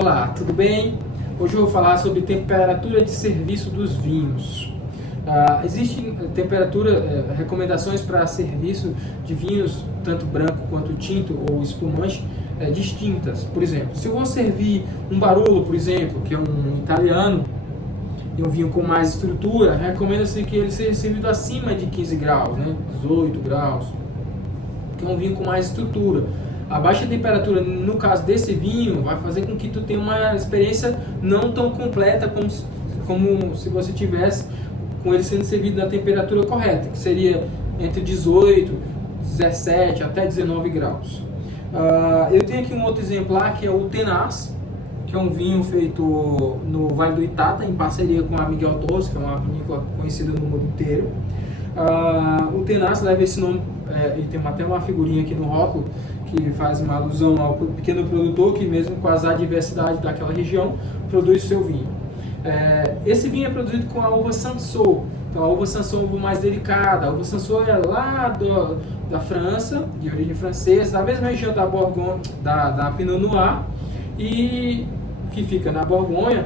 Olá, tudo bem? Hoje eu vou falar sobre temperatura de serviço dos vinhos. Existem recomendações para serviço de vinhos, tanto branco quanto tinto ou espumante, distintas. Por exemplo, se eu vou servir um Barolo, por exemplo, que é um italiano, e um vinho com mais estrutura, recomenda-se que ele seja servido acima de 15 graus, né? 18 graus, que é um vinho com mais estrutura. A baixa temperatura, no caso desse vinho, vai fazer com que tu tenha uma experiência não tão completa como se você tivesse com ele sendo servido na temperatura correta, que seria entre 18, 17 até 19 graus. Eu tenho aqui um outro exemplar que é o Tenaz, que é um vinho feito no Vale do Itata, em parceria com a Miguel Torres, que é uma vinícola conhecida no mundo inteiro. O Tenaz leva esse nome, e tem até uma figurinha aqui no rótulo, que faz uma alusão ao pequeno produtor que, mesmo com as adversidades daquela região, produz seu vinho. Esse vinho é produzido com a uva Cinsault. Então, a uva Cinsault é uma uva mais delicada. A uva Cinsault é lá da França, de origem francesa, da mesma região da Borgonha, da Pinot Noir, e que fica na Borgonha,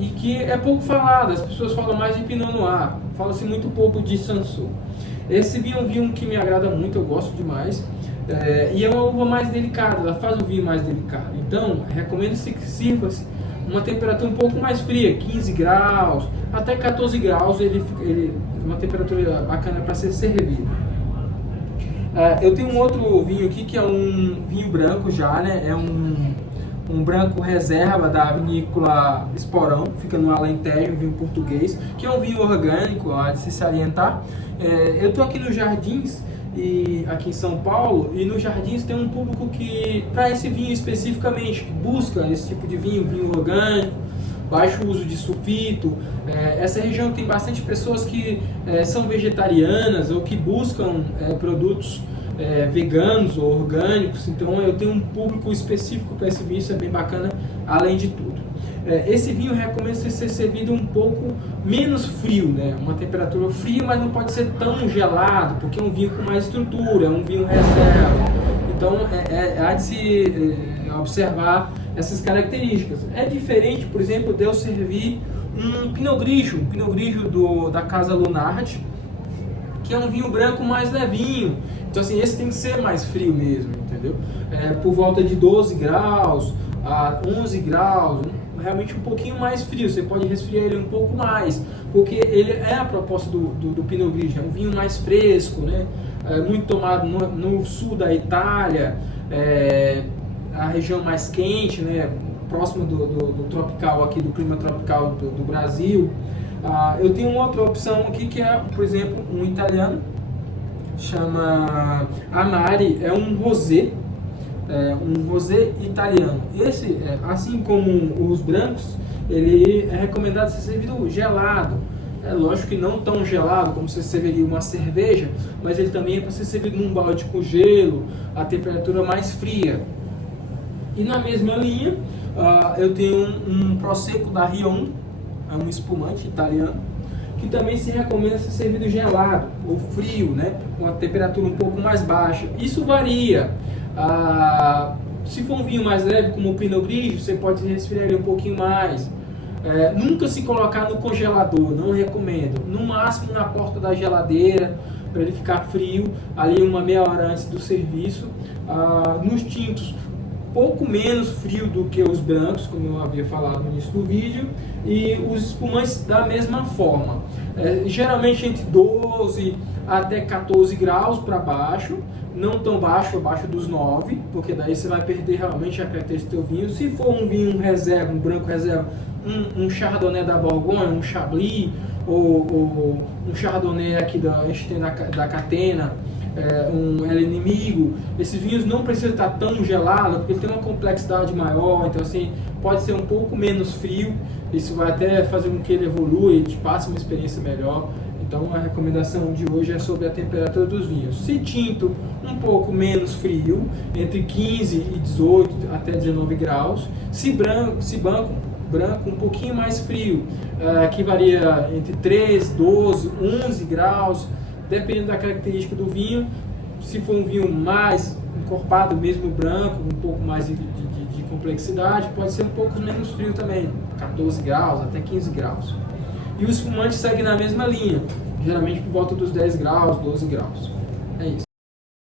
e que é pouco falada. As pessoas falam mais de Pinot Noir, fala-se muito pouco de Cinsault. Esse vinho é um vinho que me agrada muito, eu gosto demais. E é uma uva mais delicada, ela faz o vinho mais delicado. Então, recomendo-se que sirva-se uma temperatura um pouco mais fria, 15 graus, até 14 graus, ele uma temperatura bacana para ser servido. Eu tenho um outro vinho aqui que é um vinho branco já, né? É um branco reserva da vinícola Esporão, fica no Alentejo, um vinho português, que é um vinho orgânico, há de se salientar. Eu estou aqui nos Jardins, aqui em São Paulo, e nos Jardins tem um público que, para esse vinho especificamente, que busca esse tipo de vinho orgânico, baixo uso de sulfito. Essa região tem bastante pessoas que são vegetarianas ou que buscam produtos veganos ou orgânicos, então eu tenho um público específico para esse vinho, isso é bem bacana, além de tudo. Esse vinho recomenda ser servido um pouco menos frio, né? Uma temperatura fria, mas não pode ser tão gelado, porque é um vinho com mais estrutura, é um vinho reserva. Então há de se observar essas características. É diferente, por exemplo, de eu servir um Pinot Grigio da Casa Lunardi, que é um vinho branco mais levinho. Então assim, esse tem que ser mais frio mesmo, entendeu? Por volta de 12 graus a 11 graus, realmente um pouquinho mais frio, você pode resfriar ele um pouco mais, porque ele é a proposta do Pinot Grigio, é um vinho mais fresco, né? Muito tomado no sul da Itália, a região mais quente, né? Próximo do tropical aqui, do clima tropical do Brasil. Eu tenho uma outra opção aqui que é, por exemplo, um italiano, chama Amari, é um rosé, italiano. Esse, assim como os brancos, ele é recomendado ser servido gelado. É lógico que não tão gelado como você serviria uma cerveja, mas ele também é para ser servido num balde com gelo, a temperatura mais fria. E na mesma linha, eu tenho um Prosecco da Rion, é um espumante italiano, que também se recomenda ser servido gelado ou frio, né? Com a temperatura um pouco mais baixa. Isso varia. Se for um vinho mais leve, como o Pinot Grigio, você pode resfriar ele um pouquinho mais. Nunca se colocar no congelador, não recomendo. No máximo na porta da geladeira, para ele ficar frio, ali uma meia hora antes do serviço. Nos tintos, pouco menos frio do que os brancos, como eu havia falado no início do vídeo, e os espumantes da mesma forma. Geralmente entre 12 até 14 graus para baixo, não tão baixo, abaixo dos 9, porque daí você vai perder realmente a característica do teu vinho. Se for um vinho reserva, um branco reserva, um Chardonnay da Borgonha, um Chablis, ou um Chardonnay aqui a gente tem da Catena, um El Inimigo, esses vinhos não precisam estar tão gelados, porque ele tem uma complexidade maior, então assim, pode ser um pouco menos frio, isso vai até fazer com que ele evolua e te passe uma experiência melhor. Então a recomendação de hoje é sobre a temperatura dos vinhos. Se tinto, um pouco menos frio, entre 15 e 18 até 19 graus. Se branco, um pouquinho mais frio, que varia entre 13, 12, 11 graus, dependendo da característica do vinho. Se for um vinho mais encorpado, mesmo branco, um pouco mais de de complexidade, pode ser um pouco menos frio também, 14 graus até 15 graus. E o espumante segue na mesma linha, geralmente por volta dos 10 graus, 12 graus. É isso.